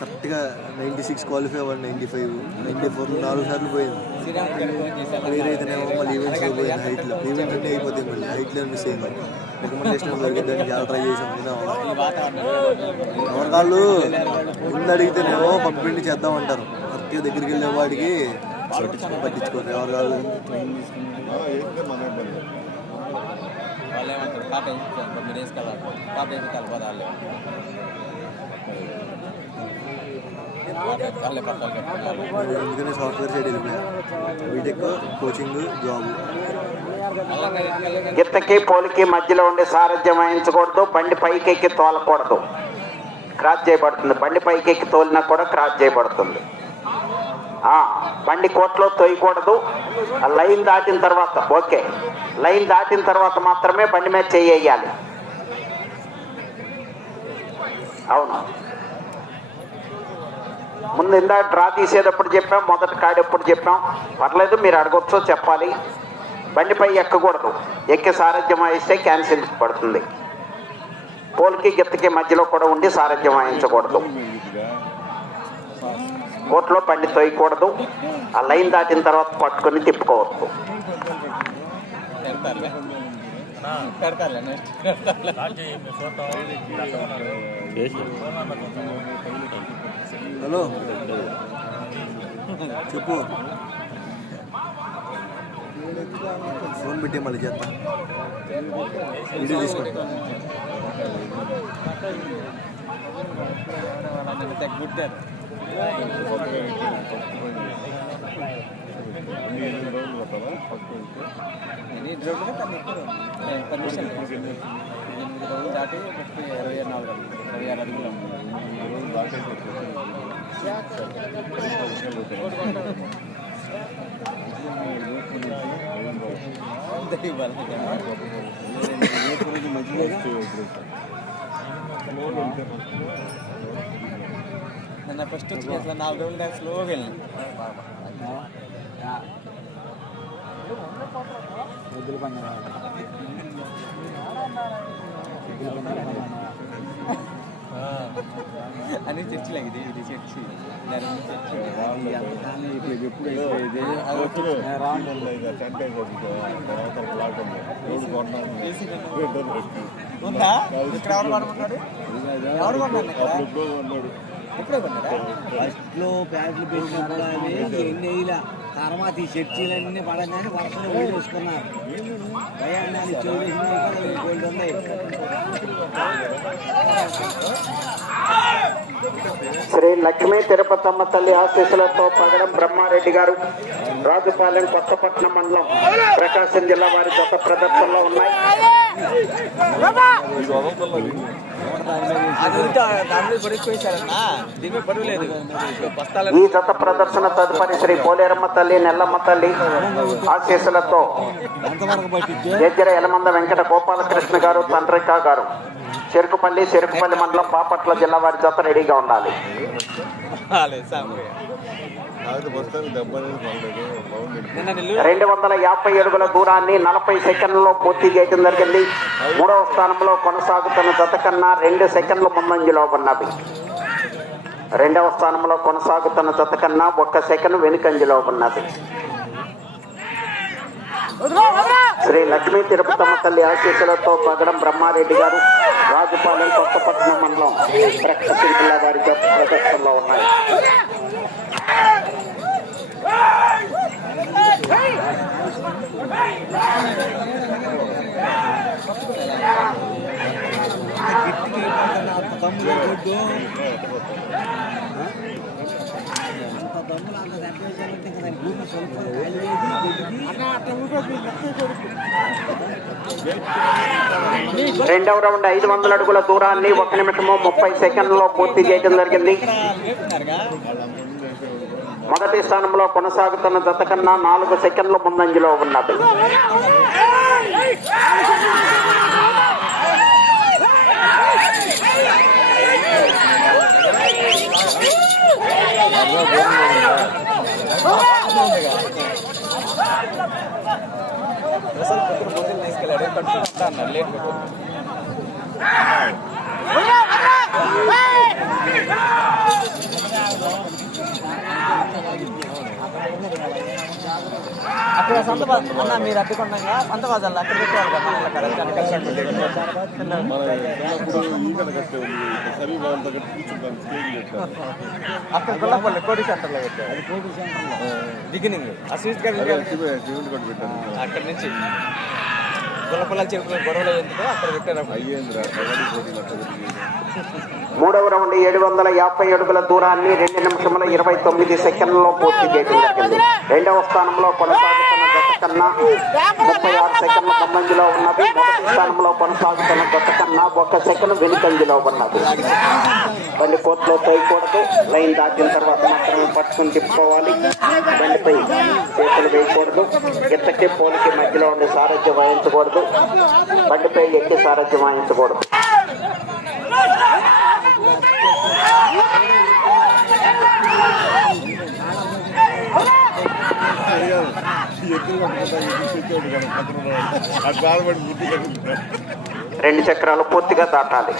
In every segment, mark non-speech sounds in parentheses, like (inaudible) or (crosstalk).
కరెక్ట్గా ninety six qualify అవ్వండి ninety five. Ninety four నాలుగు సార్లు పోయింది. క్లియర్ మళ్ళీ ఈవెంట్స్ పోయింది హైట్లో ఈవెంట్స్ అన్నీ అయిపోతాయి మళ్ళీ. హైట్లో మిస్ అయింది రికమెండేషన్ దొరికిందని చాలా ట్రై చేసాం. ఎవరి వాళ్ళు ముందు అడిగితేనేమో పంపిండి చేద్దామంటారు కరెక్ట్గా దగ్గరికి వెళ్ళే వాడికి పట్టించుకోరు. ఎవరి వాళ్ళు వాళ్ళు ఏమంటారు కాట అందుకనే సాఫ్ట్వేర్ సైడ్ వెళ్ళిపోయా బీటెక్ కోచింగ్ జాబ్. గిత్తకి పోలికి మధ్యలో ఉండే సారథ్యం వహించకూడదు బండి పైకెక్కి తోలకూడదు. క్రాస్ చేయబడుతుంది. బండి పైకెక్కి తోలినా కూడా క్రాస్ చేయబడుతుంది. బండి కోట్లో తోయకూడదు. ఆ లైన్ దాటిన తర్వాత ఓకే. లైన్ దాటిన తర్వాత మాత్రమే బండి మీద చెయ్యాలి అవును. ముందు ఇందాక డ్రా తీసేటప్పుడు చెప్పాం మొదటి కాడెప్పుడు చెప్పాం. పర్లేదు మీరు అడగొచ్చో చెప్పాలి. బండిపై ఎక్కకూడదు. ఎక్కి సారథ్యం వాయిస్తే క్యాన్సిల్ పడుతుంది. పోల్కి గిత్తకి మధ్యలో కూడా ఉండి సారథ్యం వాయించకూడదు కోట్లో బండి తోయకూడదు. ఆ లైన్ దాటిన తర్వాత పట్టుకొని తిప్పుకోవద్దు. పెడతారులే. హలో. చెప్పు. ఫోన్ పెట్టి మళ్ళీ చేస్తా. వీడియో తీసుకుంటా పర్మిషన్ ఎనిమిది రోజులు దాటి ముప్పై ఇరవై నాలుగు ఇరవై ఆరు అడుగులు. నిన్న ఫస్ట్ వచ్చి అసలు నాలుగు రోజులు దాకా స్లోగా వెళ్ళింది అని చర్చిలే ఇది ఇది చర్చి. చర్చి. ఏసీ ఉందా? ఇక్కడ ఎవరు కొనుక్కున్నాడు ఎవరు కొన్నాడు ఇప్పుడే కొన్నాడా ఫస్ట్లో పెట్టినప్పుడు అవి ఎన్ని వేయలే? తర్వాత ఈ చర్చీలన్నీ పడగానే వర్షం వీళ్ళు వేసుకున్నారు ప్రయాణాలు చెవులు గోల్డ్ ఉన్నాయి శ్రీ లక్ష్మీ తిరుపతమ్మ తల్లి ఆశీస్సులతో పగడం బ్రహ్మారెడ్డి గారు రాజుపాలెం కొత్తపట్నం మండలం ప్రకాశం జిల్లా వారి గొప్ప ప్రదర్శనలో ఉన్నాయి. ఈ జత ప్రదర్శన తదుపరి శ్రీ పోలేరమ్మ తల్లి నెల్లమ్మ తల్లి ఆశీస్సులతో జగ్గర యలమంద వెంకట గోపాలకృష్ణ గారు తండ్రిక గారు చెరుకుపల్లి చెరుకుపల్లి మండలం బాపట్ల జిల్లా వారి జత రెడీగా ఉండాలి. రెండు వందల యాభై అడుగుల దూరాన్ని నలభై సెకండ్లలో పూర్తి చేయడం జరిగింది. మూడవ స్థానంలో కొనసాగుతున్న జత కన్నా రెండు సెకండ్ల ముందంజలో ఉన్నవి. రెండవ స్థానంలో కొనసాగుతున్న జత కన్నా ఒక్క సెకండ్ వెనుకంజలో ఉన్నది. శ్రీ లక్ష్మీ తిరుపతమ్మ తల్లి ఆశీస్సులతో పగడం బ్రహ్మారెడ్డి గారు రాజుపాలెం కొత్తపట్నం మండలం జిల్లా వారి జత ప్రదర్శనలో ఉన్నాయి. రెండవ రౌండ్ ఐదు వందల అడుగుల దూరాన్ని ఒక నిమిషము ముప్పై సెకండ్లలో పూర్తి చేయడం జరిగింది. మొదటి స్థానంలో కొనసాగుతున్న జత కన్నా నాలుగు సెకండ్ల ముందంజలో ఉన్నది. తీసుకెళ్ళాడు అక్కడ సొంత అన్న మీరు అడ్డుకుండగా సొంత బాధలు అక్కడ పెట్టేవాళ్ళు కదా మన అక్కడ పిల్లపల్లి కోటి సెంటర్లో పెట్టారు బిగినింగ్ ఆ స్వీట్ కార్డ్ అక్కడ నుంచి. గుల్లపల్లి చెరుకు గొడవలు ఎందుకు? అక్కడ పెట్టారు మూడవ రౌండ్ ఏడు వందల యాభై అడుగుల దూరాన్ని రెండు నిమిషముల ఇరవై తొమ్మిది సెకండ్లలో పూర్తి చేయడం జరిగింది రెండవ స్థానంలో కొనసాగుతున్న జత కన్నా ముప్పై ఆరు సెకండ్ల ముందంజలో ఉన్నది. మొదటి స్థానంలో కొనసాగుతున్న జత కన్నా ఒక సెకండ్ వెనుకంజలో ఉన్నది. బండి కోట్లో తోయకూడదు. లైన్ దాటిన తర్వాత మాత్రమే పట్టుకుని తిప్పుకోవాలి బండిపై చేతులు వేయకూడదు. ఎత్తకి పోలికి మధ్యలో ఉండి సారథ్యం వాయించకూడదు. బండిపై ఎక్కి సారథ్యం వాయించకూడదు. రెండు చక్రాలు పూర్తిగా దాటాలి.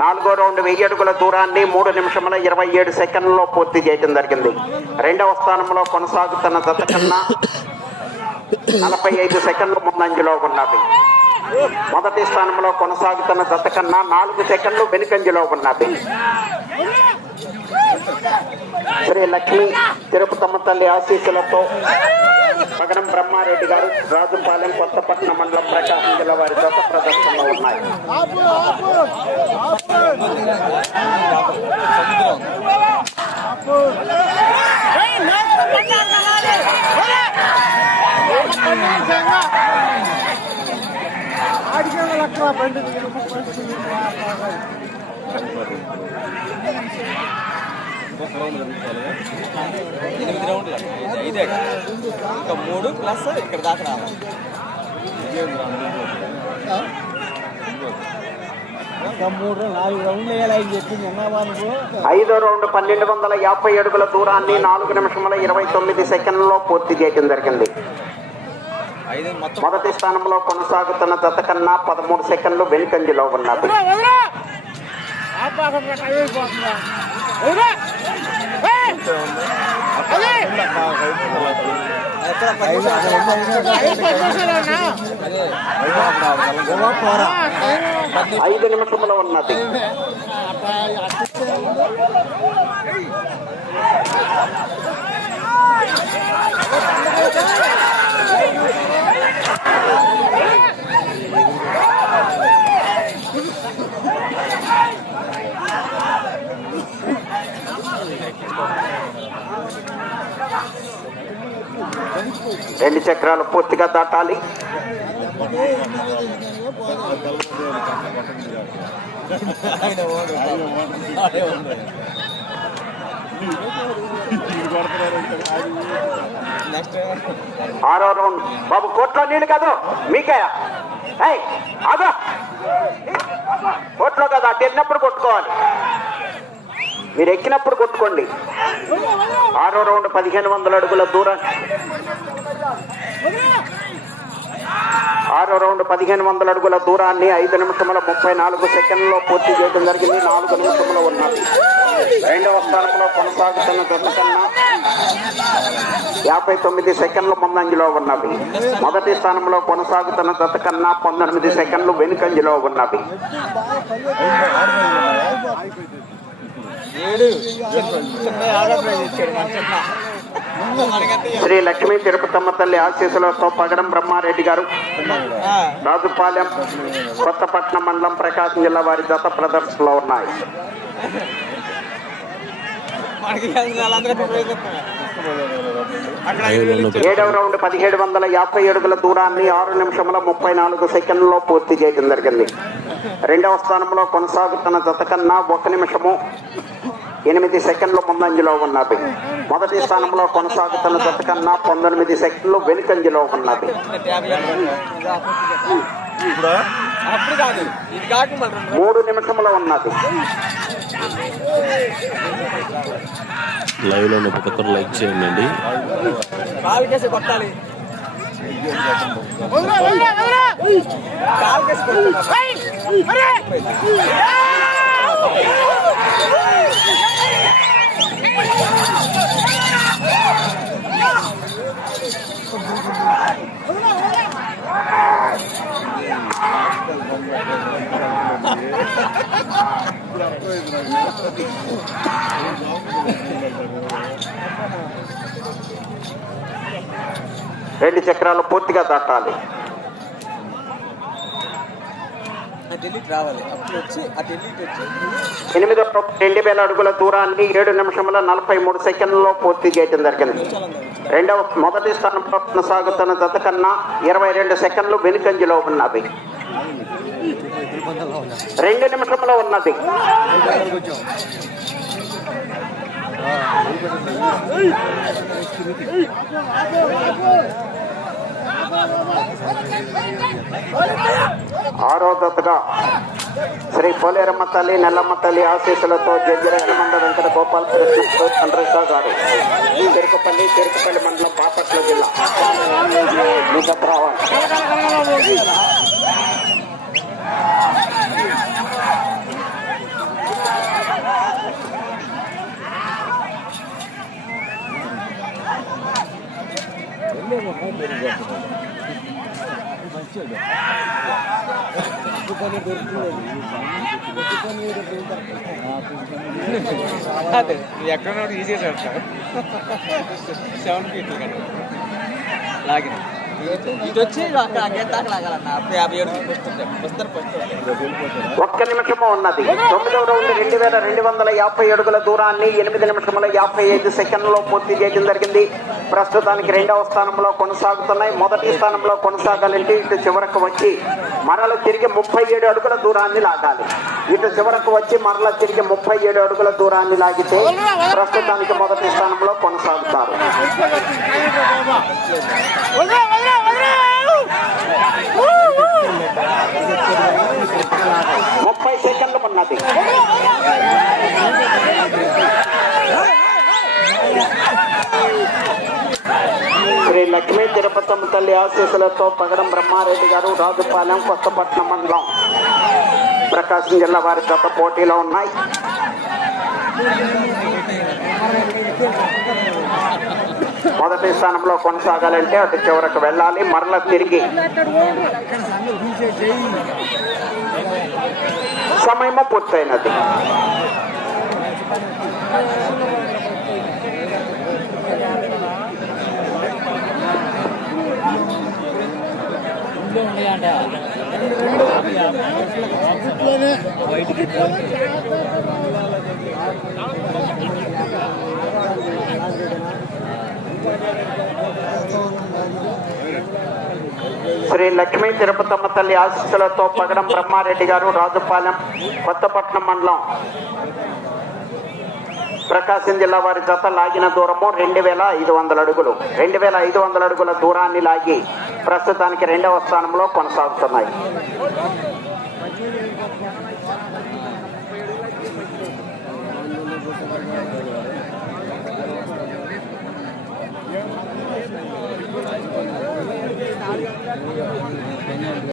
నాలుగో రౌండ్ వెయ్యి అడుగుల దూరాన్ని మూడు నిమిషముల ఇరవై ఏడు సెకండ్లలో పూర్తి చేయడం జరిగింది. రెండవ స్థానంలో కొనసాగుతున్న దత్తకన్నా కన్నా నలభై ఐదు సెకండ్ల ముందంజలో ఉన్నది. మొదటి స్థానంలో కొనసాగుతున్న జత కన్నా నాలుగు సెకండ్లు వెనుకంజలో ఉన్నది. శ్రీ లక్ష్మి తిరుపతమ్మ తల్లి ఆశీస్సులతో మగనం బ్రహ్మారెడ్డి గారు రాజుపాలెం కొత్తపట్నం మండలం ప్రకాశం జిల్లా వారి జత ప్రదర్శనలో ఉన్నాయి. ఎనిమిది రౌండ్లు ఇది ఐదే ఇంకా మూడు ప్లస్ ఇక్కడ దాకా రావాలి ఐదో రౌండ్ పన్నెండు వందల యాభై అడుగుల దూరాన్ని నాలుగు నిమిషముల ఇరవై తొమ్మిది సెకండ్లలో పూర్తి చేయడం జరిగింది. మొదటి స్థానంలో కొనసాగుతున్న జత కన్నా పదమూడు సెకండ్లు వెనుకంజలో అదే! ఐదు నిమిషముల ఉన్నది. రెండు చక్రాలు పూర్తిగా దాటాలి. (laughs) ఆయన ఓడు ఆడే ఓడు నెక్స్ట్ ఆరో రౌండ్. బాబు కోట్లో నీళ్ళు కాదు. మీకే ఏయ్ ఆగా. కోట్లో కదా అటు వెళ్ళినప్పుడు కొట్టుకోవాలి. మీరు ఎక్కినప్పుడు కొట్టుకోండి. ఆరో రౌండ్ పదిహేను వందల అడుగుల దూరం. ఆరో రౌండ్ పదిహేను వందల అడుగుల దూరాన్ని ఐదు నిమిషముల ముప్పై నాలుగు సెకండ్లో పూర్తి చేయడం జరిగింది నాలుగు నిమిషములు ఉన్నది రెండవ స్థానంలో కొనసాగుతున్న జత కన్నా యాభై తొమ్మిది సెకండ్ల ముందంజలో ఉన్నవి మొదటి స్థానంలో కొనసాగుతున్న జత కన్నా పంతొమ్మిది సెకండ్లు వెనుకంజలో ఉన్నవి ఏడు శ్రీ లక్ష్మీ తిరుపతమ్మ తల్లి ఆశీస్సులతో పగడం బ్రహ్మారెడ్డి గారు. రాజుపాలెం కొత్తపట్నం మండలం ప్రకాశం జిల్లా వారి జత ప్రదర్శనలో ఉన్నాయి. ఏడవ రౌండ్ పదిహేడు వందల యాభై అడుగుల దూరాన్ని ఆరు నిమిషముల ముప్పై నాలుగు సెకండ్లలో పూర్తి చేయడం జరిగింది. రెండవ స్థానంలో కొనసాగుతున్న జత కన్నా ఒక నిమిషము ఎనిమిది సెకండ్లు ముందంజలో ఉన్నది. మొదటి స్థానంలో కొనసాగుతున్న జత కన్నా పంతొమ్మిది సెకండ్లు వెనుకంజలో ఉన్నది. మూడు నిమిషముల ఉన్నది. లైవ్లో ఉన్న ప్రతి ఒక్కరు లైక్ చేయండి. రెండు చక్రాలు పూర్తిగా దాటాలి ఆ ఢిల్లీకి రావాలి అప్పుడు వచ్చి ఆ ఢిల్లీకి వచ్చి ఎనిమిదో రెండు వేల అడుగుల దూరాన్ని ఏడు నిమిషముల నలభై మూడు సెకండ్లలో పూర్తి చేయడం జరిగింది. రెండవ మొదటి స్థానంలో కొనసాగుతున్న జత కన్నా ఇరవై రెండు సెకండ్లు వెనుకంజలో ఉన్నవి. రెండు నిమిషంలో ఉన్నది. ఆరో దత్తగా శ్రీ పోలేరమ్మ తల్లి నెల్లమ్మ తల్లి ఆశీస్సులతో జగ్గిర యలమంద వెంకట గోపాలకృష్ణ చంద్రశా గారు. చెరుకుపల్లి చెరుకుపల్లి మండలం బాపట్ల జిల్లా. మీ జత రావాలి అదే ఎక్కడ ఈజీ సార్ సెవెన్ ఫీట్ లాగిన. ఇటు వచ్చి అక్కడ గేట్ దాకా లాగాలన్న. అప్పుడు యాభై ఏడు వస్తుంటాయి వస్తారు ఫస్ట్ ఒక్క నిమిషము ఉన్నది. తొమ్మిదవ రౌండ్ రెండు వేల రెండు వందల యాభై అడుగుల దూరాన్ని ఎనిమిది నిమిషముల యాభై ఐదు సెకండ్లలో పూర్తి చేయడం జరిగింది. ప్రస్తుతానికి రెండవ స్థానంలో కొనసాగుతున్నాయి. మొదటి స్థానంలో కొనసాగాలంటే ఇటు చివరకు వచ్చి మరల తిరిగి ముప్పై ఏడు అడుగుల దూరాన్ని లాగాలి. ఇటు చివరకు వచ్చి మరల తిరిగి ముప్పై ఏడు అడుగుల దూరాన్ని లాగితే ప్రస్తుతానికి మొదటి స్థానంలో కొనసాగుతారు. ముప్పై సెకండ్లు ఉన్నది. లక్ష్మీ తిరుపతమ్మ తల్లి ఆశీస్సులతో పగడం బ్రహ్మారెడ్డి గారు రాజుపాలెం కొత్తపట్నం మండలం. ప్రకాశం జిల్లా వారి గత పోటీలో ఉన్నాయి. మొదటి స్థానంలో కొనసాగాలంటే అటు చివరకు వెళ్ళాలి. మరల తిరిగి. సమయము పూర్తయినది. శ్రీ లక్ష్మీ తిరుపతమ్మ తల్లి ఆశీస్సులతో పగడం బ్రహ్మారెడ్డి గారు రాజుపాలెం కొత్తపట్నం మండలం. ప్రకాశం జిల్లా వారి జత లాగిన దూరము రెండు వేల ఐదు వందల అడుగులు. రెండు వేల ఐదు వందల అడుగుల దూరాన్ని లాగి ప్రస్తుతానికి రెండవ స్థానంలో కొనసాగుతున్నాయి. Thank you.